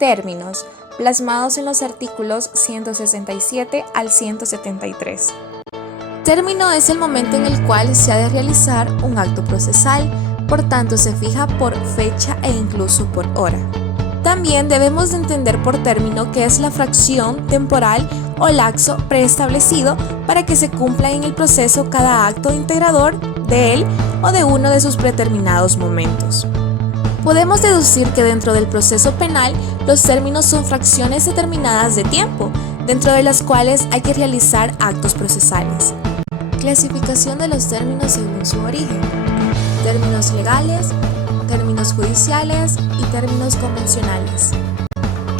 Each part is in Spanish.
Términos, plasmados en los artículos 167 al 173. Término es el momento en el cual se ha de realizar un acto procesal, por tanto se fija por fecha e incluso por hora. También debemos de entender por término que es la fracción temporal o lapso preestablecido para que se cumpla en el proceso cada acto integrador de él o de uno de sus predeterminados momentos. Podemos deducir que dentro del proceso penal los términos son fracciones determinadas de tiempo, dentro de las cuales hay que realizar actos procesales. Clasificación de los términos según su origen. Términos legales, términos judiciales y términos convencionales.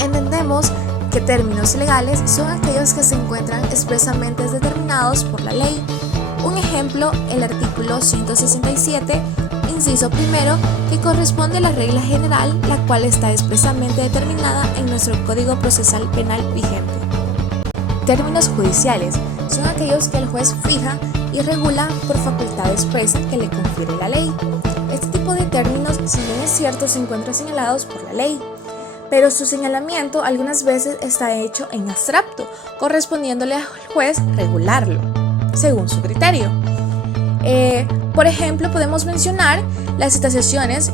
Entendemos que términos legales son aquellos que se encuentran expresamente determinados por la ley. Un ejemplo, el artículo 167, inciso primero, que corresponde a la regla general, la cual está expresamente determinada en nuestro Código Procesal Penal vigente. Términos judiciales son aquellos que el juez fija y regula por facultad expresa que le confiere la ley. Este tipo de términos, si bien es cierto, se encuentran señalados por la ley, pero su señalamiento algunas veces está hecho en abstracto, correspondiéndole al juez regularlo, según su criterio. Por ejemplo, podemos mencionar las citaciones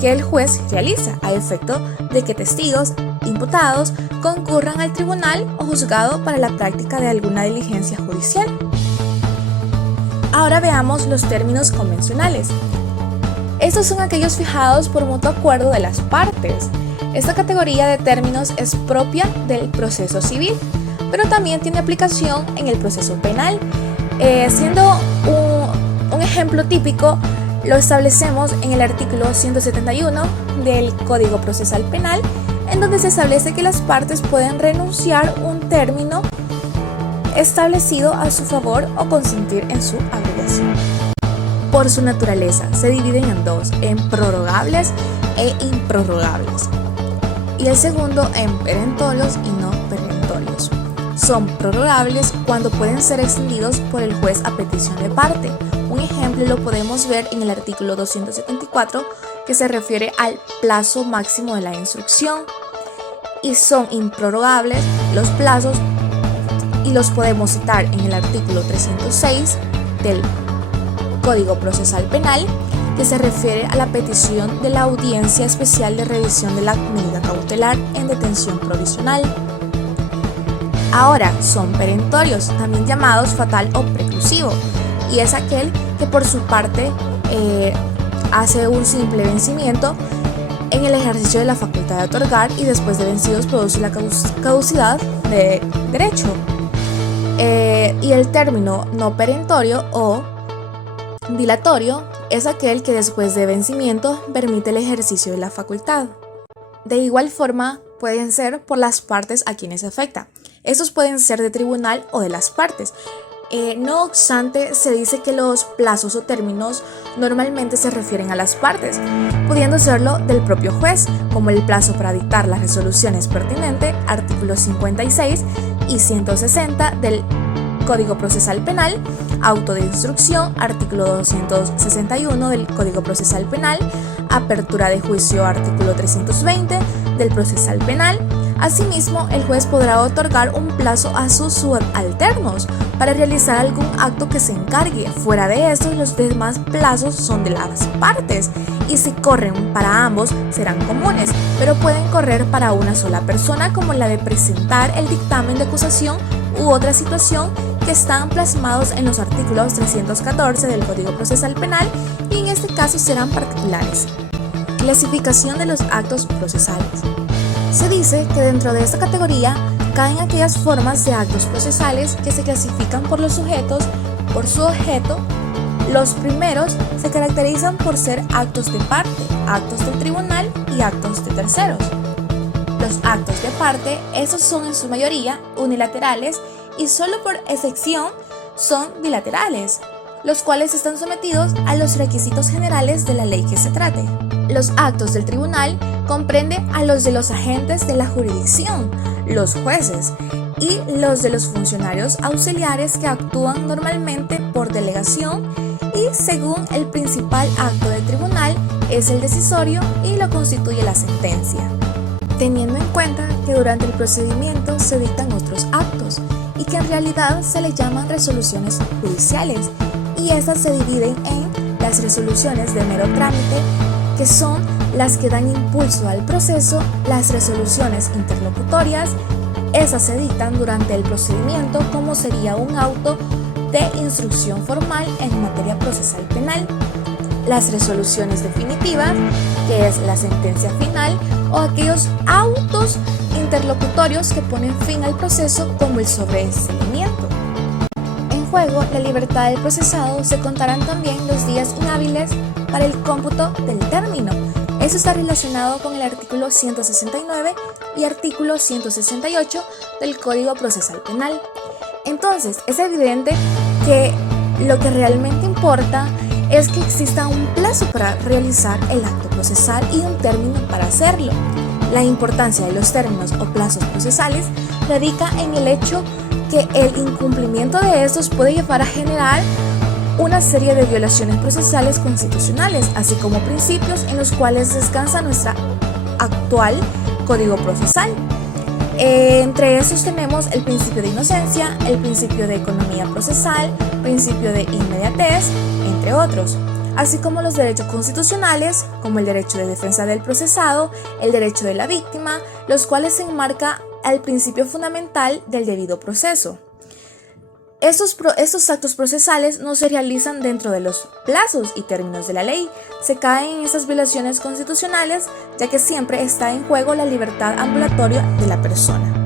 que el juez realiza a efecto de que testigos imputados concurran al tribunal o juzgado para la práctica de alguna diligencia judicial. Ahora veamos los términos convencionales. Estos son aquellos fijados por mutuo acuerdo de las partes. Esta categoría de términos es propia del proceso civil, pero también tiene aplicación en el proceso penal. Siendo un ejemplo típico, lo establecemos en el artículo 171 del Código Procesal Penal, en donde se establece que las partes pueden renunciar un término establecido a su favor o consentir en su abrogación. Por su naturaleza, se dividen en dos, en prorrogables e improrrogables, y el segundo en perentorios y no perentorios. Son prorrogables cuando pueden ser extendidos por el juez a petición de parte. Un ejemplo lo podemos ver en el artículo 274, que se refiere al plazo máximo de la instrucción, y son improrrogables los plazos, y los podemos citar en el artículo 306 del Código Procesal Penal, que se refiere a la petición de la Audiencia Especial de Revisión de la Medida Cautelar en detención provisional. Ahora, son perentorios, también llamados fatal o preclusivo, y es aquel que por su parte hace un simple vencimiento en el ejercicio de la facultad de otorgar y después de vencidos produce la caducidad de derecho. Y el término no perentorio o dilatorio es aquel que después de vencimiento permite el ejercicio de la facultad. De igual forma, pueden ser por las partes a quienes afecta. Estos pueden ser de tribunal o de las partes. No obstante, se dice que los plazos o términos normalmente se refieren a las partes, pudiendo serlo del propio juez, como el plazo para dictar las resoluciones pertinentes, artículos 56 y 160 del Código Procesal Penal, auto de instrucción, artículo 261 del Código Procesal Penal, apertura de juicio, artículo 320 del Procesal Penal. Asimismo, el juez podrá otorgar un plazo a sus subalternos para realizar algún acto que se encargue. Fuera de estos, los demás plazos son de las partes y si corren para ambos serán comunes, pero pueden correr para una sola persona, como la de presentar el dictamen de acusación u otra situación que están plasmados en los artículos 314 del Código Procesal Penal y en este caso serán particulares. Clasificación de los actos procesales. Se dice que dentro de esta categoría caen aquellas formas de actos procesales que se clasifican por los sujetos, por su objeto. Los primeros se caracterizan por ser actos de parte, actos del tribunal y actos de terceros. Los actos de parte, esos son en su mayoría unilaterales y solo por excepción son bilaterales, los cuales están sometidos a los requisitos generales de la ley que se trate. Los actos del tribunal comprende a los de los agentes de la jurisdicción, los jueces, y los de los funcionarios auxiliares que actúan normalmente por delegación y según el principal acto del tribunal es el decisorio y lo constituye la sentencia. teniendo en cuenta que durante el procedimiento se dictan otros actos y que en realidad se le llaman resoluciones judiciales, y estas se dividen en las resoluciones de mero trámite, que son las que dan impulso al proceso, las resoluciones interlocutorias. Esas se dictan durante el procedimiento, como sería un auto de instrucción formal en materia procesal penal. Las resoluciones definitivas, que es la sentencia final, o aquellos autos interlocutorios que ponen fin al proceso, como el sobreseimiento. En juego, la libertad del procesado, se contarán también los días inhábiles para el cómputo del término. Eso está relacionado con el artículo 169 y artículo 168 del Código Procesal Penal. Entonces, es evidente que lo que realmente importa es que exista un plazo para realizar el acto procesal y un término para hacerlo. La importancia de los términos o plazos procesales radica en el hecho que el incumplimiento de estos puede llevar a generar una serie de violaciones procesales constitucionales, así como principios en los cuales descansa nuestra actual Código Procesal. Entre esos tenemos el principio de inocencia, el principio de economía procesal, principio de inmediatez, entre otros, así como los derechos constitucionales, como el derecho de defensa del procesado, el derecho de la víctima, los cuales se enmarca al principio fundamental del debido proceso. Estos actos procesales no se realizan dentro de los plazos y términos de la ley. Se caen en esas violaciones constitucionales, ya que siempre está en juego la libertad ambulatoria de la persona.